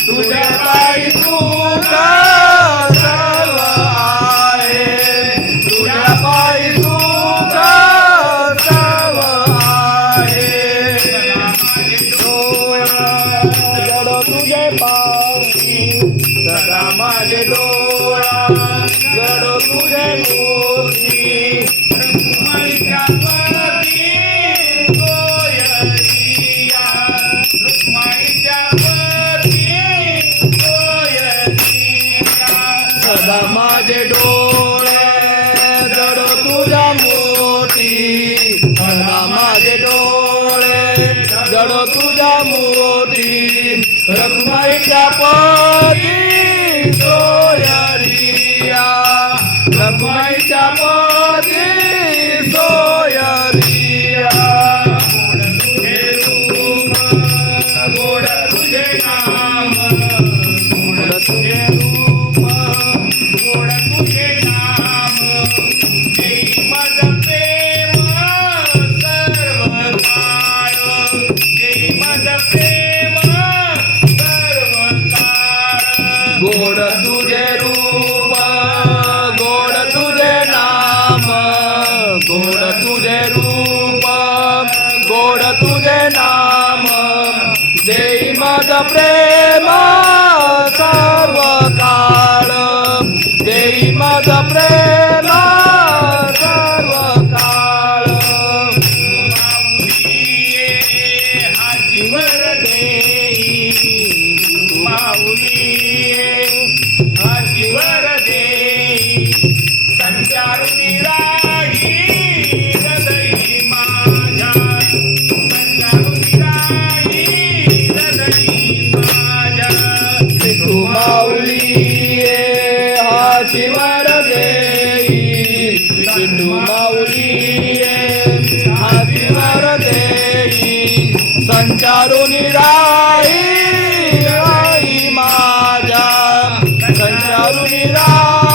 तुझ्या पायी सुख सर्व आहे, तुझ्या पायी सुख सर्व आहे. जड तुझे पावनी सदा माझे डोळा, जड तुझे मोती रुक्माईच्या पती सोयरिया, रुक्माईच्या पती सोयरिया. सदा माझे डोळे जड तुझ्या मोती, सदा माझे डोळे जड तुझ्या मोती रुक्माईच्या पती सोयरिया, रुक्माईच्या पती सोयरिया. गोड तुझे रूप, गोड तुझे नाम, गोड तुझे रूप, गोड तुझे नाम. देई माझं प्रेम सर्व काळ, देई माझं प्रेम सर्व काळ. गोड तुझे रूप, गोड तुझे नाम, गोड तुझे रूप, गोड तुझे नाम. देई माझं प्रेम सर्व काळ, देई माझं प्रेम सर्व काळ. माऊली हाजीवर देई, माऊली हाजीवर देई. संचारुनी राही हृदयी माझ्या, संचारुनी राही हृदयी माझ्या. विठू माऊली हाजीवर देई, विठू माऊली हाजीवर देई. संचारुनी राही माझ्या, संचारुनी राही